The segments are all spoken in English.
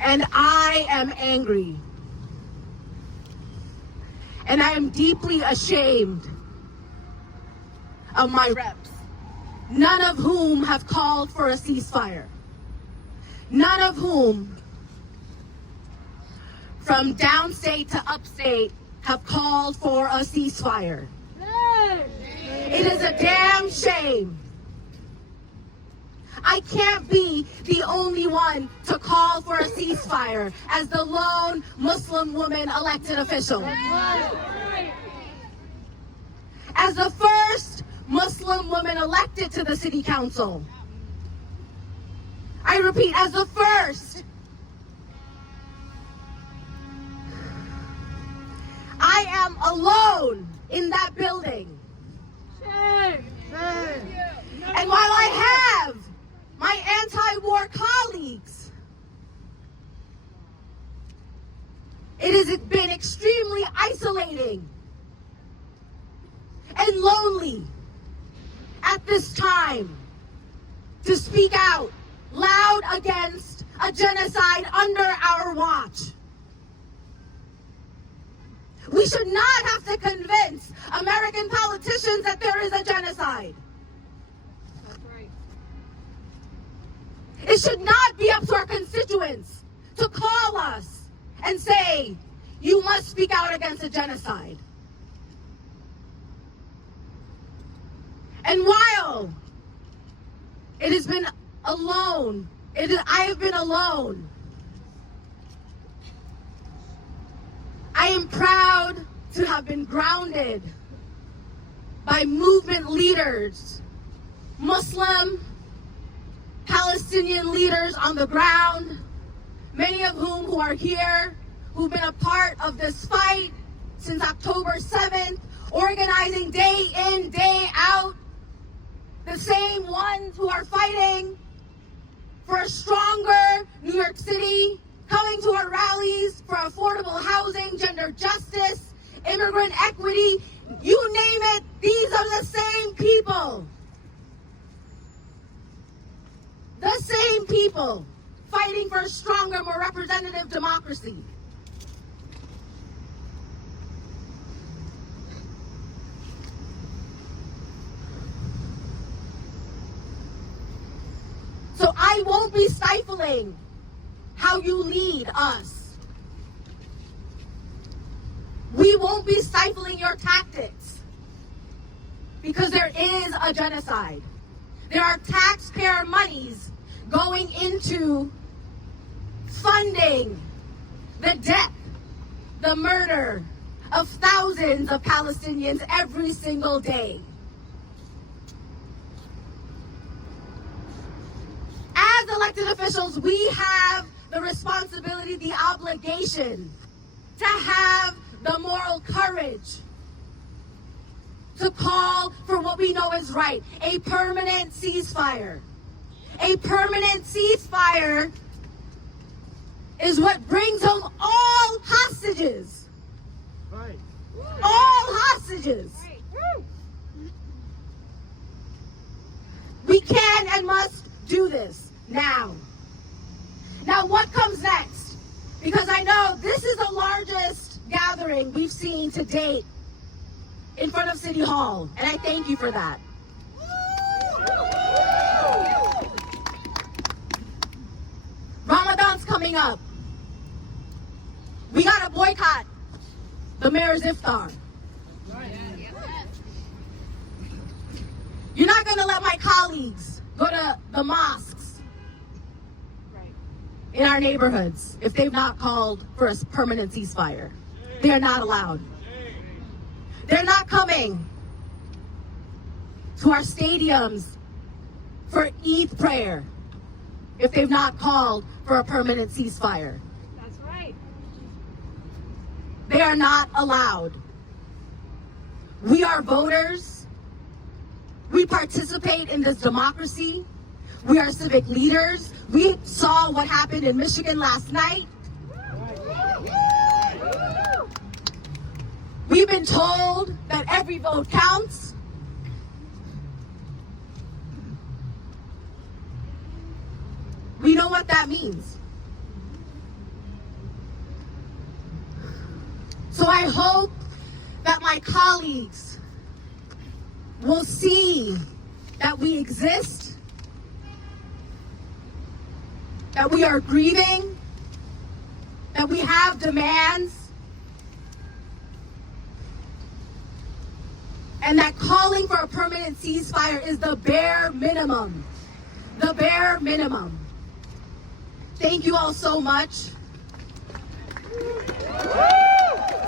And I am angry. And I am deeply ashamed of my reps, none of whom have called for a ceasefire. None of whom, from downstate to upstate, have called for a ceasefire. It is a damn shame. I can't be the only one to call for a ceasefire as the lone Muslim woman elected official. As the first Muslim woman elected to the city council. I repeat, as the first. I am alone in that building. And while I have my anti-war colleagues, it has been extremely isolating and lonely at this time to speak out loud against a genocide under our watch. We should not have to convince American politicians that there is a genocide. That's right. It should not be up to our constituents to call us and say, you must speak out against a genocide. And while it has been alone, I have been alone, I am proud to have been grounded by movement leaders, Muslim, Palestinian leaders on the ground, many of whom who are here, who've been a part of this fight since October 7th, organizing day in, day out, the same ones who are fighting for a stronger New York City, coming to our rallies for affordable housing, gender justice, immigrant equity, you name it, these are the same people. The same people fighting for a stronger, more representative democracy. So I won't be stifling how you lead us. We won't be stifling your tactics because there is a genocide. There are taxpayer monies going into funding the death, the murder of thousands of Palestinians every single day. As elected officials, we have the responsibility, the obligation to have the moral courage to call for what we know is right, a permanent ceasefire. A permanent ceasefire is what brings home all hostages. Right. All hostages. Right. We can and must do this now. Now, what comes next? Because I know this is the largest gathering we've seen to date in front of City Hall, and I thank you for that. Ramadan's coming up. We gotta boycott the mayor's iftar. You're not gonna let my colleagues go to the mosques in our neighborhoods if they've not called for a permanent ceasefire. They are not allowed. They're not coming to our stadiums for Eid prayer if they've not called for a permanent ceasefire. That's right. They are not allowed. We are voters. We participate in this democracy. We are civic leaders. We saw what happened in Michigan last night. We've been told that every vote counts. We know what that means. So I hope that my colleagues will see that we exist, that we are grieving, that we have demands, and that calling for a permanent ceasefire is the bare minimum. The bare minimum. Thank you all so much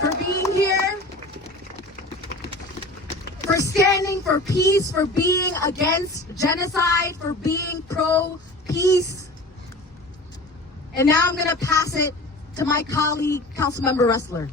for being here, for standing for peace, for being against genocide, for being pro-peace. And now I'm going to pass it to my colleague, Councilmember Ressler.